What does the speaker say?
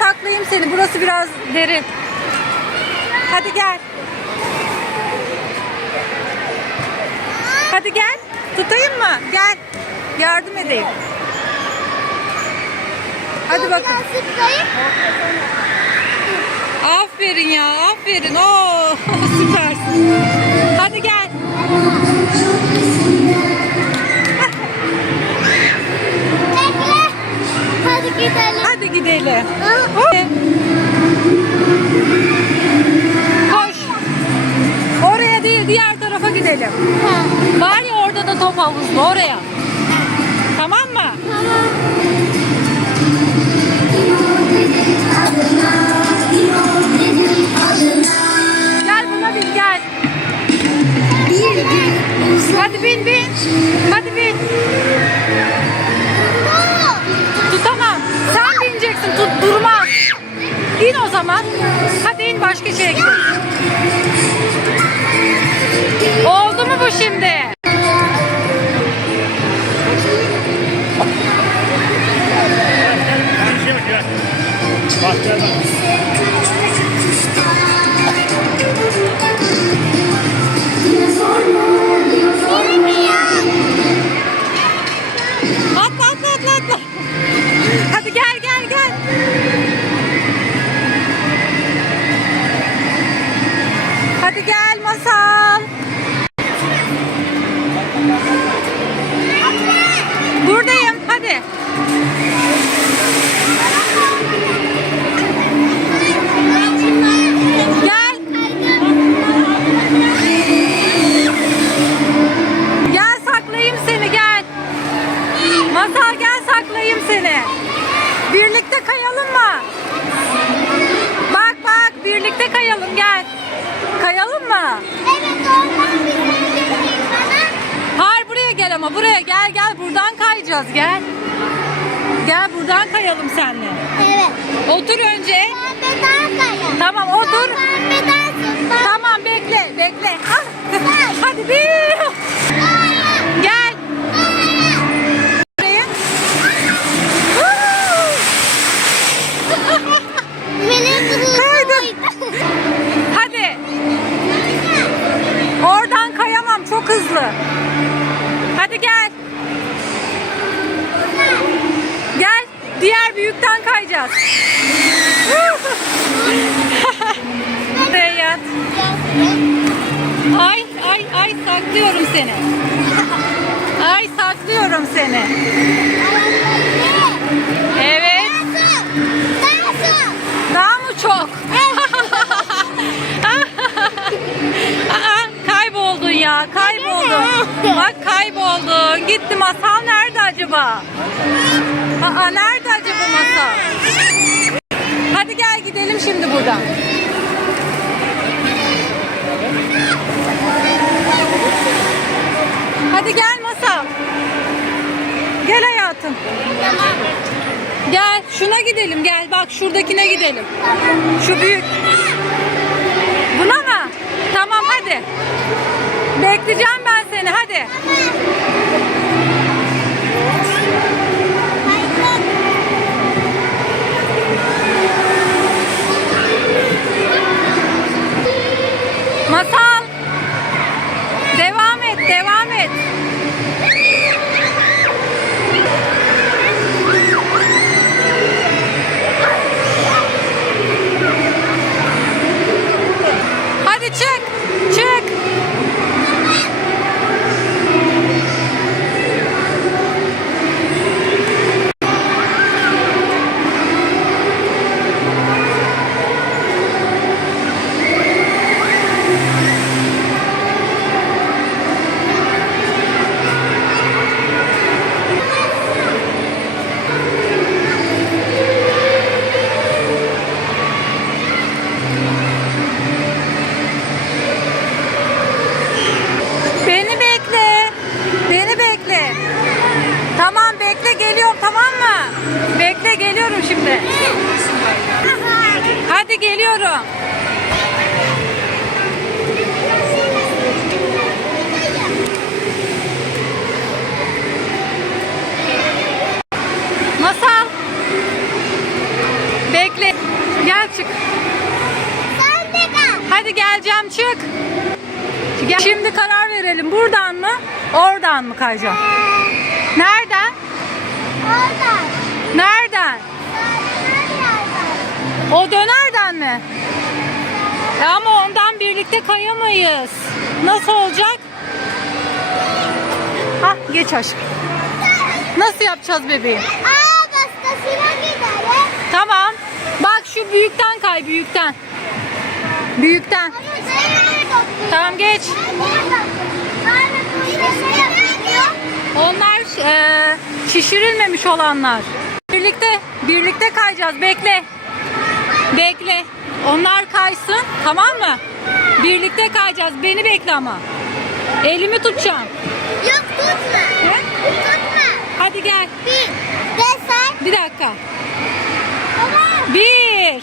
saklayayım seni. Burası biraz derin. Hadi gel. Hadi gel. Tutayım mı? Gel. Yardım edeyim. Hadi bakın. Aferin ya, aferin. Oo, süpersin. Hadi gel. Gidelim. ha, Var ya orada da top havuzlu, oraya. Tamam mı? Tamam. Gel buna bin, gel. Bir gün Hadi bin, bin. Hadi bin. Tutamam. Sen bineceksin, tut, durmaz. İn o zaman. Hadi in, başka şeye gidelim. Şimdi? Gel. Kayalım mı? Evet oradan bana. Hayır buraya gel ama buraya gel gel buradan kayacağız gel. Gel buradan kayalım seninle. Evet. Otur önce. Kayacağız. Buraya yat. Ay ay ay saklıyorum seni. Ay saklıyorum seni. Evet. Daha mı çok? Kayboldun ya, kayboldun. Bak kayboldun. Gitti masal nerede acaba? Aa, nerede acaba masal? Şimdi buradan. Hadi gel masal. Gel hayatım. Gel şuna gidelim gel. Bak şuradakine gidelim. Şu büyük. Buna mı? Tamam hadi. Bekleyeceğim ben seni hadi. Hadi geliyorum. Masal. Bekle. çık. Sen de gel. Hadi geleceğim çık. Şimdi karar verelim. Buradan mı? Oradan mı kayacağım? Nereden? Oradan. Nereden? O dönerden mi? E ama ondan birlikte kayamayız. Nasıl olacak? Hah geç aşkım. Nasıl yapacağız bebeğim? Aa. Tamam. Bak şu büyükten kay büyükten. Büyükten. Tamam geç. Onlar e, şişirilmemiş olanlar. Birlikte birlikte kayacağız. Bekle. Bekle. Onlar kaysın. Tamam mı? Birlikte kayacağız. Beni bekle ama. Elimi tutacağım. Yok tutma. He? Tutma. Hadi gel. Bir. Ve sen. Bir dakika. Baba. Bir.